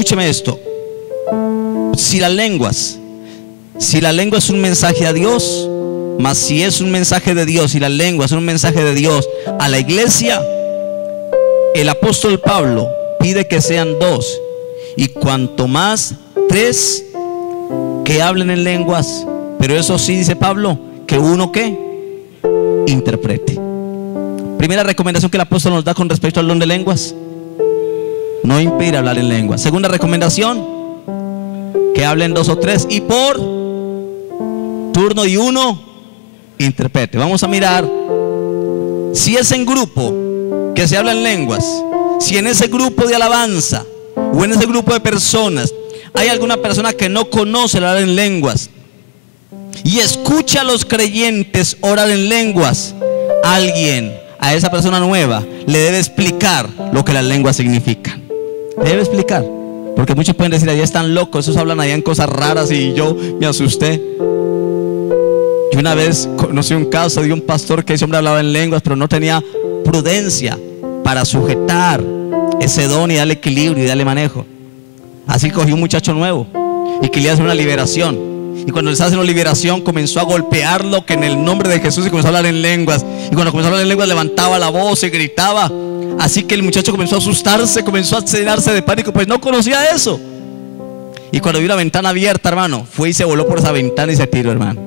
escúcheme esto. Si la lengua es un mensaje a Dios, mas si es un mensaje de Dios y la lengua es un mensaje de Dios a la iglesia, el apóstol Pablo pide que sean 2, y cuanto más 3 que hablen en lenguas, pero eso sí, dice Pablo, que uno que interprete. Primera recomendación que el apóstol nos da con respecto al don de lenguas: no impedir hablar en lenguas. Segunda recomendación, que hablen 2 o 3 y por turno y uno interprete. Vamos a mirar si es en grupo que se habla en lenguas, si en ese grupo de alabanza o en ese grupo de personas hay alguna persona que no conoce hablar en lenguas y escucha a los creyentes orar en lenguas, alguien a esa persona nueva le debe explicar lo que las lenguas significan. Le debe explicar, porque muchos pueden decir: allá están locos, esos hablan allá en cosas raras, y yo me asusté. Yo una vez conocí un caso de un pastor que ese hombre hablaba en lenguas, pero no tenía prudencia para sujetar ese don y darle equilibrio y darle manejo. Así cogió un muchacho nuevo y quería hacer una liberación. Y cuando les hace una liberación, comenzó a golpearlo que en el nombre de Jesús, y comenzó a hablar en lenguas. Y cuando comenzó a hablar en lenguas, levantaba la voz y gritaba. Así que el muchacho comenzó a asustarse, comenzó a llenarse de pánico, pues no conocía eso. Y cuando vio la ventana abierta, hermano, fue y se voló por esa ventana y se tiró, hermano,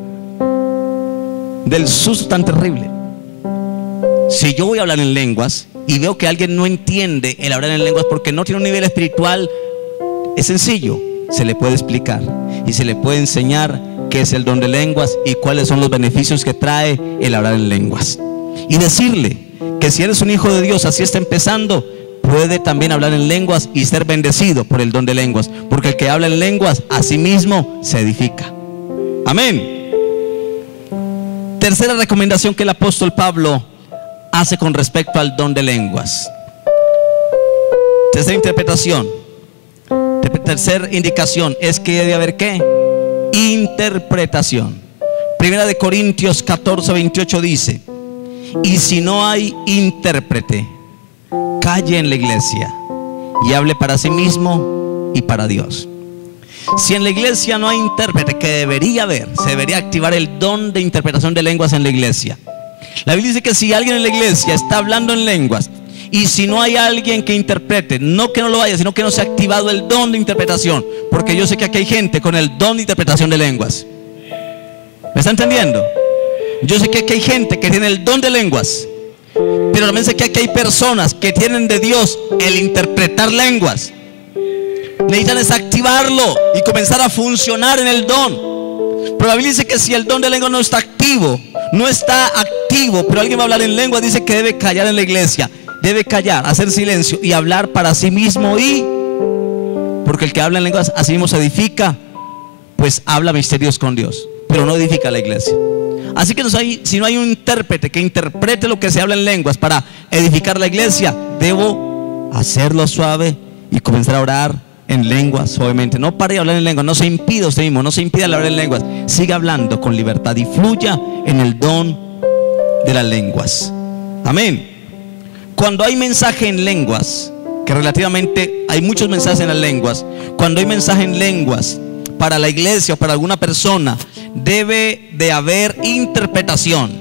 del susto tan terrible. Si yo voy a hablar en lenguas y veo que alguien no entiende el hablar en lenguas porque no tiene un nivel espiritual, es sencillo, se le puede explicar y se le puede enseñar qué es el don de lenguas y cuáles son los beneficios que trae el hablar en lenguas, y decirle que si eres un hijo de Dios, así está empezando, puede también hablar en lenguas y ser bendecido por el don de lenguas, porque el que habla en lenguas a sí mismo se edifica. Amén. Tercera recomendación que el apóstol Pablo hace con respecto al don de lenguas. Tercera interpretación, tercera indicación es que debe haber ¿qué? Interpretación. Primera de Corintios 14:28 dice: y si no hay intérprete, calle en la iglesia y hable para sí mismo y para Dios. Si en la iglesia no hay intérprete, que debería haber, se debería activar el don de interpretación de lenguas en la iglesia. La Biblia dice que si alguien en la iglesia está hablando en lenguas y si no hay alguien que interprete, no que no lo haya, sino que no se ha activado el don de interpretación, porque yo sé que aquí hay gente con el don de interpretación de lenguas. ¿Me está entendiendo? Yo sé que aquí hay gente que tiene el don de lenguas, pero también sé que aquí hay personas que tienen de Dios el interpretar lenguas. Necesitan desactivarlo y comenzar a funcionar en el don. Pero la Biblia dice que si el don de lengua no está activo, pero alguien va a hablar en lengua, dice que debe callar en la iglesia. Debe callar, hacer silencio y hablar para sí mismo, porque el que habla en lenguas a sí mismo se edifica, pues habla misterios con Dios, pero no edifica a la iglesia. Así que si no hay un intérprete que interprete lo que se habla en lenguas para edificar la iglesia, debo hacerlo suave y comenzar a orar en lenguas suavemente. No pare de hablar en lenguas, no se impida usted mismo, no se impida hablar en lenguas. Siga hablando con libertad y fluya en el don de las lenguas. Amén. Cuando hay mensaje en lenguas, que relativamente hay muchos mensajes en las lenguas, cuando hay mensaje en lenguas para la iglesia o para alguna persona, debe de haber interpretación.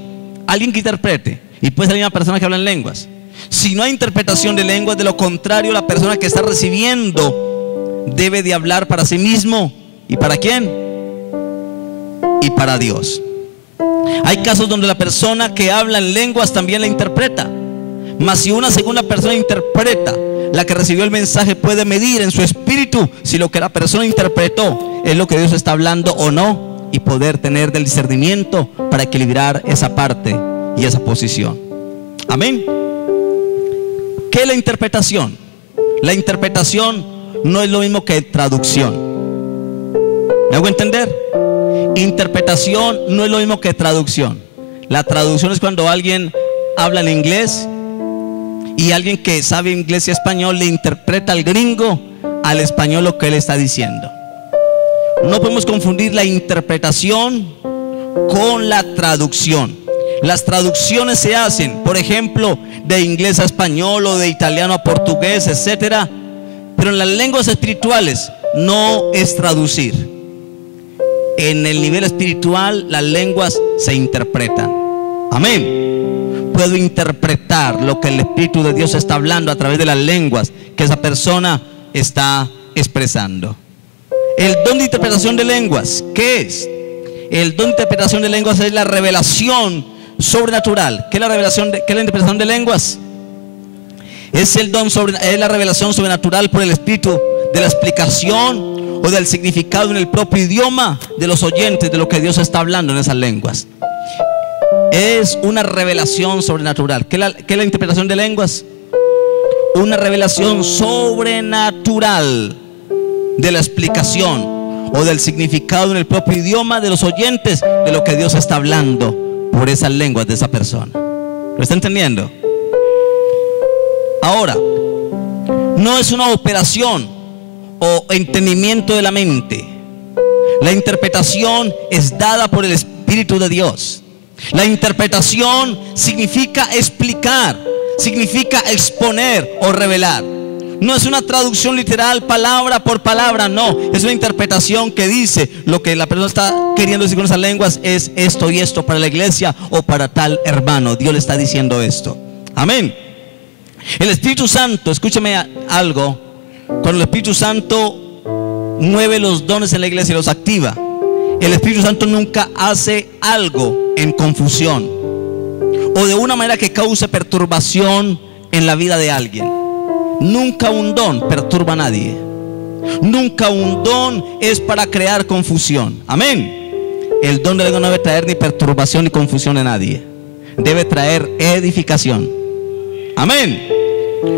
Alguien que interprete, y puede ser una persona que habla en lenguas. Si no hay interpretación de lenguas, de lo contrario, la persona que está recibiendo debe de hablar para sí mismo. ¿Y para quién? Y para Dios. Hay casos donde la persona que habla en lenguas también la interpreta. Mas si una segunda persona interpreta, la que recibió el mensaje puede medir en su espíritu si lo que la persona interpretó es lo que Dios está hablando o no, y poder tener del discernimiento para equilibrar esa parte y esa posición. Amén. ¿Qué es la interpretación? La interpretación no es lo mismo que traducción. ¿Me hago entender? Interpretación no es lo mismo que traducción. La traducción es cuando alguien habla en inglés y alguien que sabe inglés y español le interpreta al gringo al español lo que él está diciendo. No podemos confundir la interpretación con la traducción. Las traducciones se hacen, por ejemplo, de inglés a español o de italiano a portugués, etcétera, Pero en las lenguas espirituales no es traducir. En el nivel espiritual las lenguas se interpretan. Amén. Puedo interpretar lo que el Espíritu de Dios está hablando a través de las lenguas que esa persona está expresando. El don de interpretación de lenguas, ¿qué es? El don de interpretación de lenguas es la revelación sobrenatural. ¿Qué es la revelación qué es la interpretación de lenguas? Es la revelación sobrenatural por el Espíritu de la explicación o del significado en el propio idioma de los oyentes de lo que Dios está hablando en esas lenguas. Es una revelación sobrenatural. ¿Qué es la interpretación de lenguas? Una revelación sobrenatural de la explicación o del significado en el propio idioma de los oyentes de lo que Dios está hablando por esas lenguas de esa persona. ¿Lo está entendiendo? Ahora, no es una operación o entendimiento de la mente. La interpretación es dada por el Espíritu de Dios. La interpretación significa explicar, significa exponer o revelar. No es una traducción literal palabra por palabra, no. Es una interpretación que dice lo que la persona está queriendo decir con esas lenguas es esto y esto para la iglesia o para tal hermano. Dios le está diciendo esto. Amén. El Espíritu Santo, escúchame algo. Cuando el Espíritu Santo mueve los dones en la iglesia y los activa, el Espíritu Santo nunca hace algo en confusión o de una manera que cause perturbación en la vida de alguien. Nunca un don perturba a nadie. Nunca un don es para crear confusión. Amén. El don de lengua no debe traer ni perturbación ni confusión a nadie. Debe traer edificación. Amén.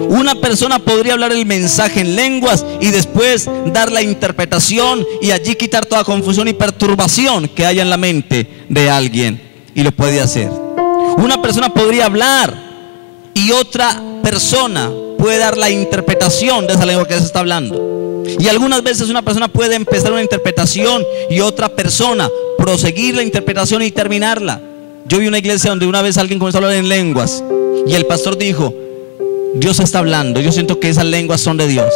Una persona podría hablar el mensaje en lenguas y después dar la interpretación y allí quitar toda confusión y perturbación que haya en la mente de alguien, y lo puede hacer. Una persona podría hablar y otra persona puede dar la interpretación de esa lengua que se está hablando. Y algunas veces una persona puede empezar una interpretación y otra persona proseguir la interpretación y terminarla. Yo vi una iglesia donde una vez alguien comenzó a hablar en lenguas y el pastor dijo: Dios está hablando, yo siento que esas lenguas son de Dios.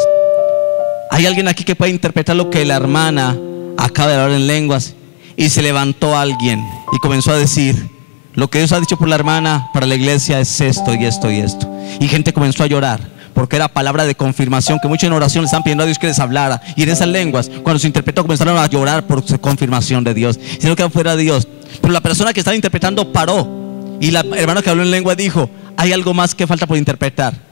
¿Hay alguien aquí que puede interpretar lo que la hermana acaba de hablar en lenguas? Y se levantó alguien y comenzó a decir: lo que Dios ha dicho por la hermana para la iglesia es esto y esto y esto. Y gente comenzó a llorar porque era palabra de confirmación, que muchos en oración le están pidiendo a Dios que les hablara. Y en esas lenguas, cuando se interpretó, comenzaron a llorar por su confirmación de Dios, sino que fuera de Dios. Pero la persona que estaba interpretando paró, y la hermana que habló en lengua dijo: hay algo más que falta por interpretar.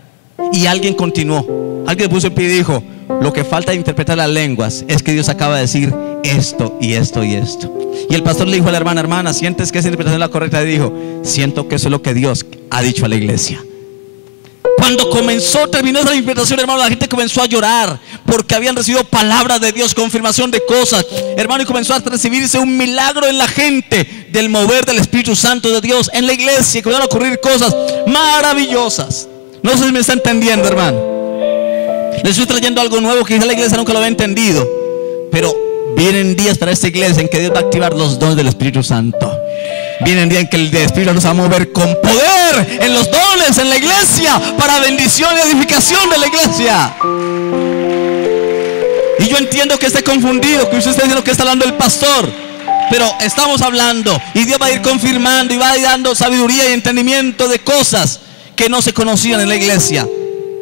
Y alguien continuó, alguien puso en pie y dijo: lo que falta de interpretar las lenguas es que Dios acaba de decir esto y esto y esto. Y el pastor le dijo a la hermana: hermana, ¿sientes que esa interpretación es la correcta? Y dijo: siento que eso es lo que Dios ha dicho a la iglesia. Cuando terminó esa interpretación, hermano, la gente comenzó a llorar porque habían recibido palabras de Dios, confirmación de cosas, hermano, y comenzó a recibirse un milagro en la gente del mover del Espíritu Santo de Dios en la iglesia, y comenzaron a ocurrir cosas maravillosas. No sé si me está entendiendo, hermano. Les estoy trayendo algo nuevo que quizá la iglesia nunca lo había entendido, pero vienen días para esta iglesia en que Dios va a activar los dones del Espíritu Santo. Vienen días en que el Espíritu nos va a mover con poder en los dones en la iglesia para bendición y edificación de la iglesia. Y yo entiendo que esté confundido, que usted esté diciendo que está hablando el pastor, pero estamos hablando y Dios va a ir confirmando y va a ir dando sabiduría y entendimiento de cosas que no se conocían en la iglesia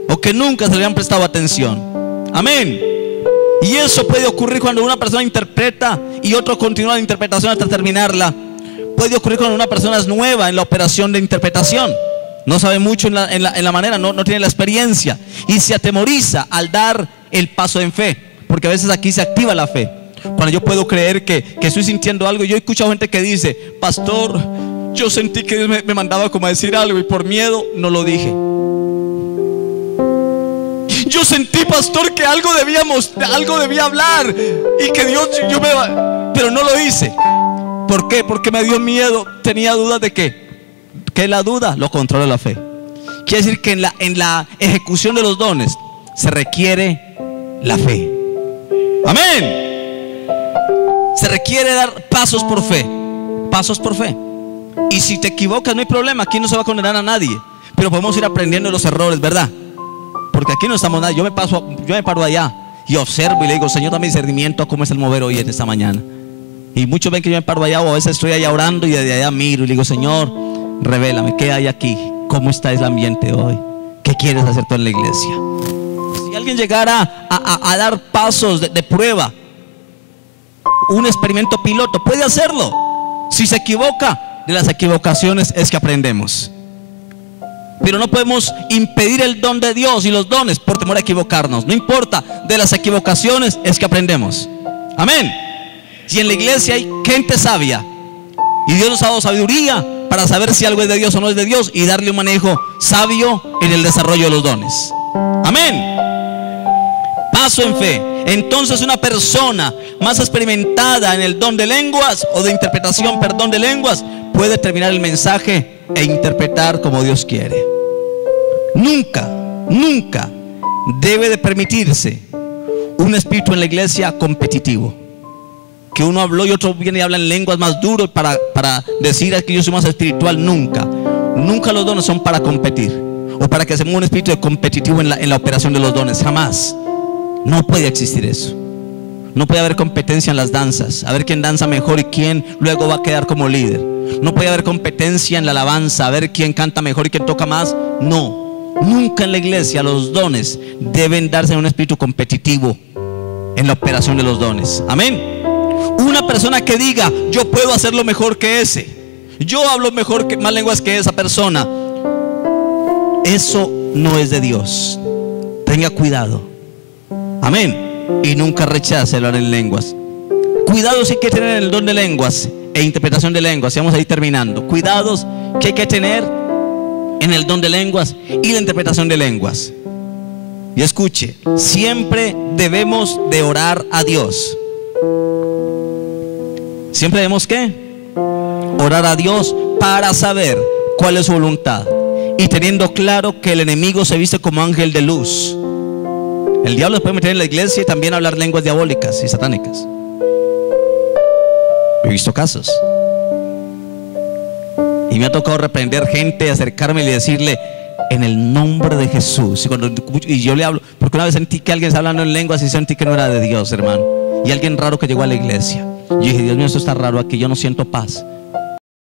o que nunca se le habían prestado atención. Amén. Y eso puede ocurrir cuando una persona interpreta y otro continúa la interpretación hasta terminarla. Puede ocurrir cuando una persona es nueva en la operación de interpretación, no sabe mucho en la manera, no tiene la experiencia y se atemoriza al dar el paso en fe, porque a veces aquí se activa la fe. Cuando yo puedo creer que estoy sintiendo algo. Yo he escuchado gente que dice: pastor, yo sentí que Dios me mandaba como a decir algo y por miedo no lo dije. Yo sentí, pastor, que algo debía hablar y que Dios, pero no lo hice. ¿Por qué? Porque me dio miedo, tenía dudas de que la duda lo controla la fe. Quiere decir que en la ejecución de los dones se requiere la fe. Amén. Se requiere dar pasos por fe. Pasos por fe. Y si te equivocas no hay problema, aquí no se va a condenar a nadie, pero podemos ir aprendiendo de los errores, ¿verdad? Porque aquí no estamos nada. Yo me paro allá y observo y le digo, Señor, dame discernimiento a cómo es el mover hoy en esta mañana. Y muchos ven que yo me paro allá, o a veces estoy allá orando y desde allá miro y le digo, Señor, revélame qué hay aquí, cómo está el ambiente hoy, qué quieres hacer tú en la iglesia. Si alguien llegara a dar pasos de prueba, un experimento piloto, puede hacerlo. Si se equivoca, de las equivocaciones es que aprendemos. Pero no podemos impedir el don de Dios y los dones por temor a equivocarnos. No importa, de las equivocaciones es que aprendemos. Amén. Si en la iglesia hay gente sabia y Dios nos ha dado sabiduría para saber si algo es de Dios o no es de Dios, y darle un manejo sabio en el desarrollo de los dones. Amén. Paso en fe. Entonces una persona más experimentada en el don de lenguas, o de interpretación, perdón, de lenguas, puede terminar el mensaje e interpretar como Dios quiere. Nunca, nunca debe de permitirse un espíritu en la iglesia competitivo, que uno habló y otro viene y habla en lenguas más duro para decir que yo soy más espiritual. Nunca, nunca los dones son para competir, o para que se mueva un espíritu de competitivo en la operación de los dones. Jamás. No puede existir eso. No puede haber competencia en las danzas, a ver quién danza mejor y quién luego va a quedar como líder. No puede haber competencia en la alabanza, a ver quién canta mejor y quién toca más. No, nunca en la iglesia los dones deben darse en un espíritu competitivo en la operación de los dones. Amén. Una persona que diga, yo puedo hacerlo mejor que ese, yo hablo mejor, más lenguas que esa persona, eso no es de Dios. Tenga cuidado. Amén. Y nunca rechace hablar en lenguas. Cuidados hay que tener en el don de lenguas e interpretación de lenguas. Vamos a ir terminando. Cuidados que hay que tener en el don de lenguas y la interpretación de lenguas. Y escuche, siempre debemos de orar a Dios. Siempre debemos ¿qué? Orar a Dios para saber cuál es su voluntad, y teniendo claro que el enemigo se viste como ángel de luz. El diablo se puede meter en la iglesia y también hablar lenguas diabólicas y satánicas. He visto casos. Y me ha tocado reprender gente, acercarme y decirle, en el nombre de Jesús. Y yo le hablo, porque una vez sentí que alguien estaba hablando en lenguas y sentí que no era de Dios, hermano. Y alguien raro que llegó a la iglesia. Yo dije, Dios mío, esto está raro aquí, yo no siento paz.